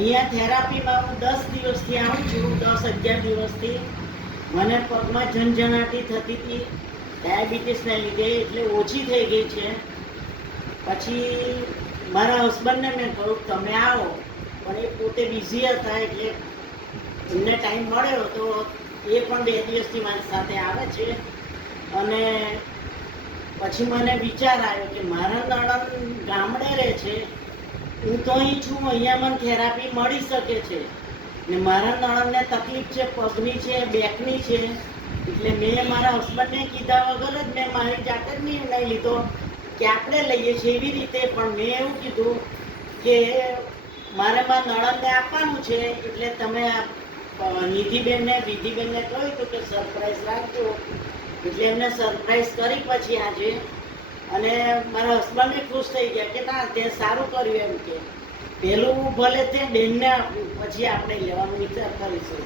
અહીંયા થેરાપીમાં હું 10 દિવસથી આવું છું, 10-11 દિવસથી. મને પગમાં ઝંઝણાટી થતી હતી ડાયાબિટીસને લીધે, એટલે ઓછી થઈ ગઈ છે. પછી મારા હસબન્ડને મેં કહ્યું તમે આવો, પણ એ પોતે બિઝી હતા, એટલે એમને ટાઈમ મળ્યો તો એ પણ 2 દિવસથી મારી સાથે આવે છે. અને પછી મને વિચાર આવ્યો કે મારા નણંદ ગામડે રહે છે, હું તો અહીં છું, અહીંયા મને થેરાપી મળી શકે છે. ને મારા નણંદને તકલીફ છે, પગની છે, બેકની છે. એટલે મેં મારા હસબન્ડને કીધા વગર જ મેં મારી જાતે જ નિર્ણય લીધો કે આપણે લઈએ છીએ એવી રીતે. પણ મેં એવું કીધું કે મારે મારા નણંદને આપવાનું છે, એટલે તમે નિધિબેનને વિધિબેનને કહ્યું હતું કે સરપ્રાઈઝ રાખજો. એટલે એમને સરપ્રાઈઝ કરી પછી આજે. અને મારા હસબન્ડે ખુશ થઈ ગયા કે ના તે સારું કર્યું એમ કે પહેલું ભલે તે બેનને આપ્યું, પછી આપણે લેવાનો વિચાર કરીશું.